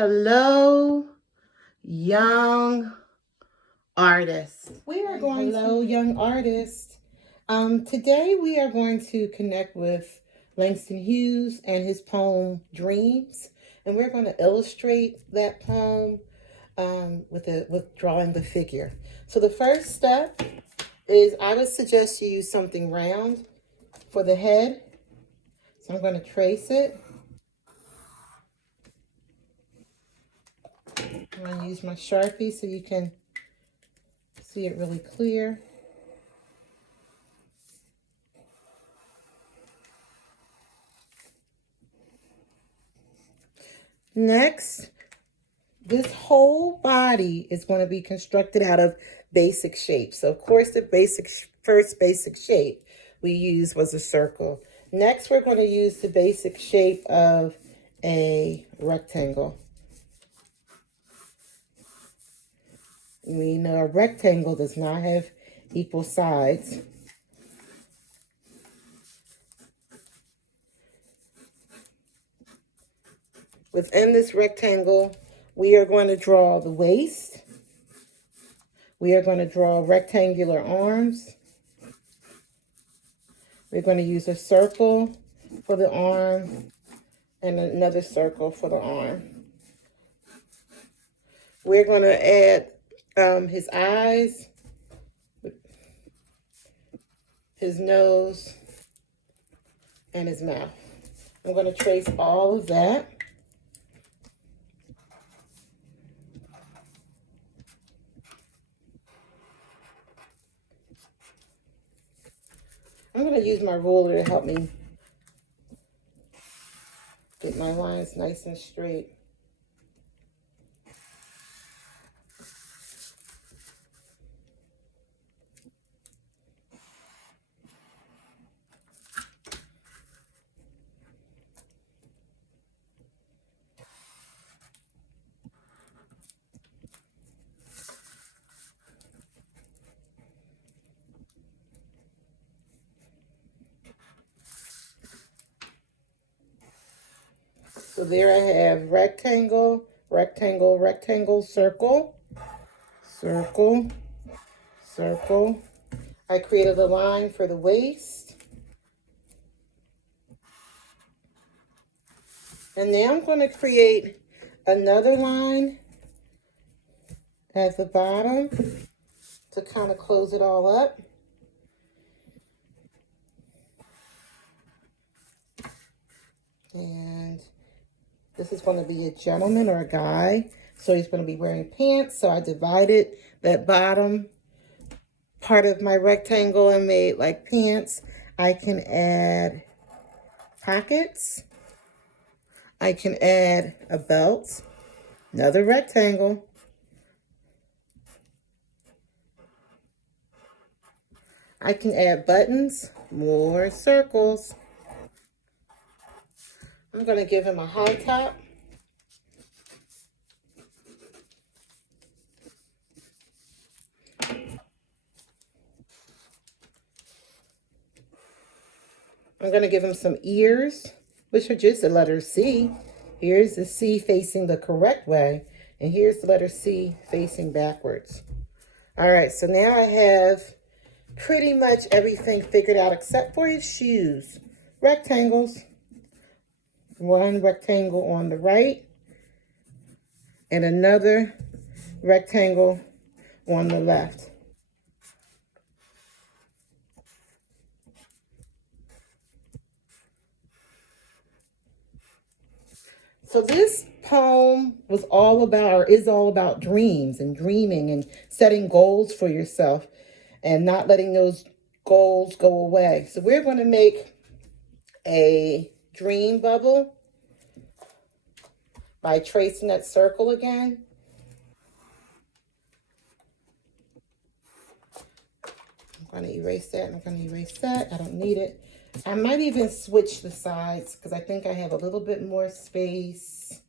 Hello, young artists. Hello, young artists. Today we are going to connect with Langston Hughes and his poem Dreams, and we're going to illustrate that poem with drawing the figure. So the first step is I would suggest you use something round for the head. So I'm going to trace it. I'm going to use my Sharpie so you can see it really clear. Next, this whole body is going to be constructed out of basic shapes. So, of course, the first basic shape we used was a circle. Next, we're going to use the basic shape of a rectangle. We know a rectangle does not have equal sides. Within this rectangle, we are going to draw the waist. We are going to draw rectangular arms. We're going to use a circle for the arm and another circle for the arm. We're going to add his eyes, his nose, and his mouth. I'm going to trace all of that. I'm going to use my ruler to help me get my lines nice and straight. So there I have rectangle, rectangle, rectangle, circle, circle, circle. I created a line for the waist. And now I'm going to create another line at the bottom to kind of close it all up. And this is going to be a gentleman or a guy. So he's going to be wearing pants. So I divided that bottom part of my rectangle and made like pants. I can add pockets. I can add a belt, another rectangle. I can add buttons, more circles. I'm going to give him a high top. I'm going to give him some ears, which are just the letter C. Here's the C facing the correct way, and here's the letter C facing backwards. All right, so now I have pretty much everything figured out except for his shoes. Rectangles. One rectangle on the right and another rectangle on the left. So this poem was all about, or is all about, dreams and dreaming and setting goals for yourself and not letting those goals go away. So we're going to make a dream bubble by tracing that circle again. I'm going to erase that. I'm going to erase that. I don't need it. I might even switch the sides because I think I have a little bit more space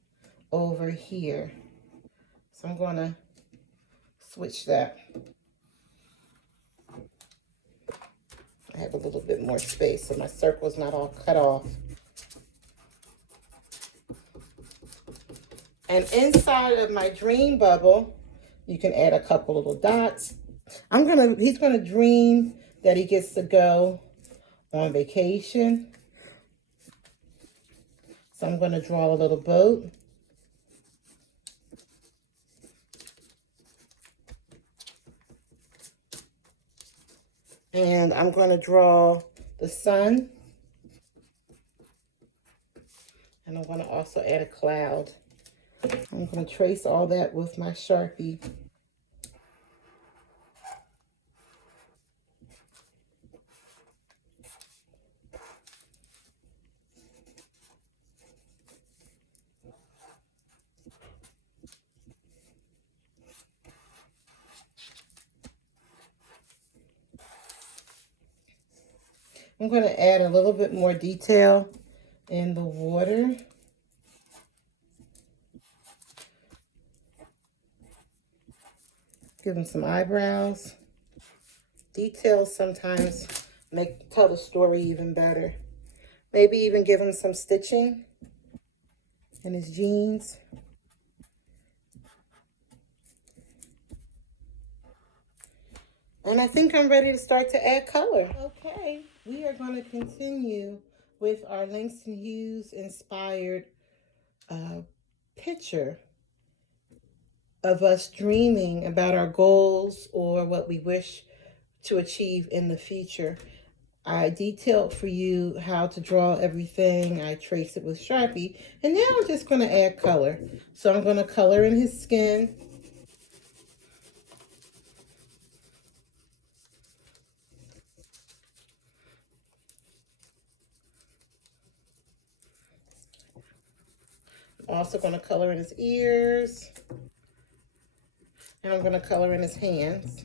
over here. So I'm going to switch that. I have a little bit more space so my circle is not all cut off. And inside of my dream bubble, you can add a couple little dots. He's gonna dream that he gets to go on vacation. So I'm gonna draw a little boat. And I'm gonna draw the sun. And I'm gonna also add a cloud. I'm gonna trace all that with my Sharpie. I'm going to add a little bit more detail in the water. Give him some eyebrows. Details sometimes tell the story even better. Maybe even give him some stitching in his jeans. And I think I'm ready to start to add color. Okay, we are going to continue with our Langston Hughes inspired picture of us dreaming about our goals or what we wish to achieve in the future. I detailed for you how to draw everything. I traced it with Sharpie. And now I'm just going to add color. So I'm going to color in his skin. I'm also going to color in his ears. And I'm going to color in his hands.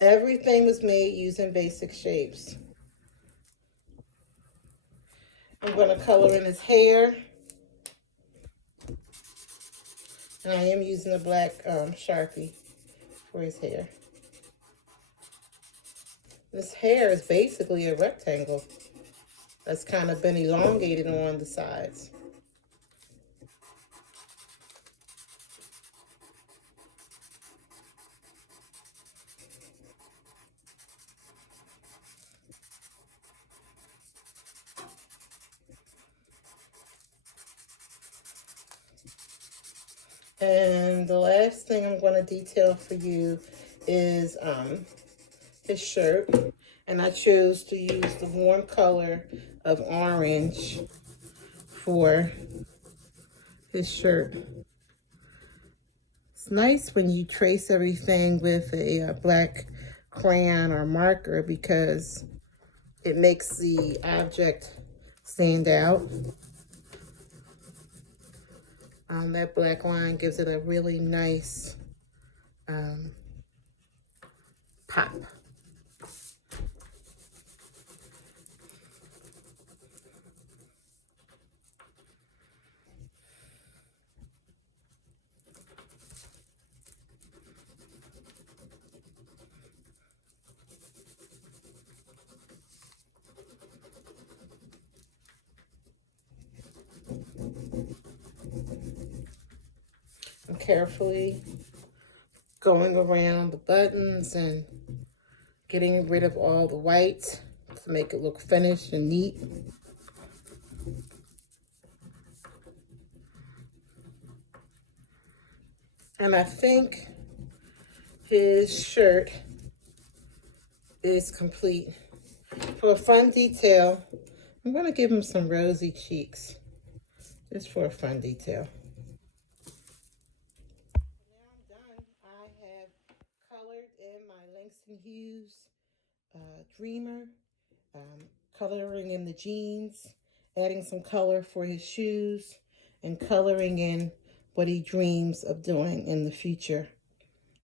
Everything was made using basic shapes. I'm going to color in his hair. And I am using a black Sharpie for his hair. This hair is basically a rectangle that's kind of been elongated on the sides. And the last thing I'm going to detail for you is his shirt. And I chose to use the warm color of orange for his shirt. It's nice when you trace everything with a black crayon or marker because it makes the object stand out. That black line gives it a really nice pop. I'm carefully going around the buttons and getting rid of all the white to make it look finished and neat. And I think his shirt is complete. For a fun detail, I'm going to give him some rosy cheeks, just for a fun detail. Now I'm done. I have colored in my Langston Hughes Dreamer, coloring in the jeans, adding some color for his shoes, and coloring in what he dreams of doing in the future.